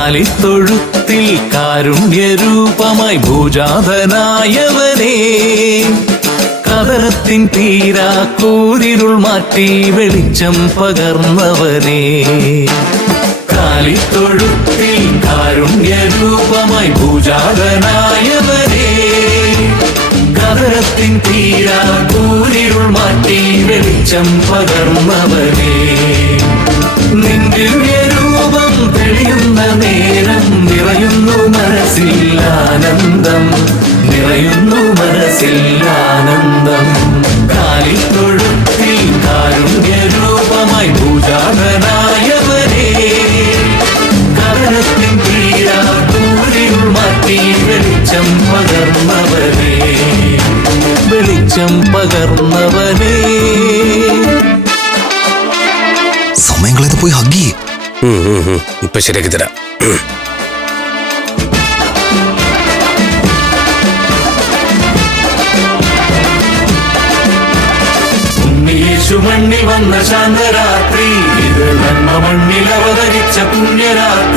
കാലിത്തൊഴുത്തിൽ കാരുണ്യരൂപമായി ഭൂജാതനായവനേ, കദനത്തിൻ തീരാ കൂരിരുൾ മാറ്റി വെളിച്ചം പകർന്നവനേ. കാലിത്തൊഴുത്തിൽ കാരുണ്യരൂപമായി ഭൂജാതനായവനേ, കദനത്തിൻ തീരാ കൂരിരുൾ മാറ്റി വെളിച്ചം പകർന്നവനേ. നിന്റെ രൂപം തെളിയുന്ന നേരം നിറയുന്നു മനസ്സിൽ ആനന്ദം, നിറയുന്നു മനസ്സിൽ ആനന്ദം. കാലിത്തൊഴുത്തിൽ കാരുണ്യരൂപമായി ഭൂജാതനായവനേ, കദനത്തിൻ തീരാ കൂരിരുൾ മാറ്റി വെളിച്ചം പകർന്നവനേ, വെളിച്ചം പകർന്നവനേ. സമയങ്ങളത് പോയി ഹഗ്ഗി. ഇപ്പൊ ശരിയാക്കി തരാം. യേശു മണ്ണിൽ വന്ന ശാന്തരാത്രി, ഇത് നന്മ മണ്ണിൽ അവതരിച്ച പുണ്യരാത്രി.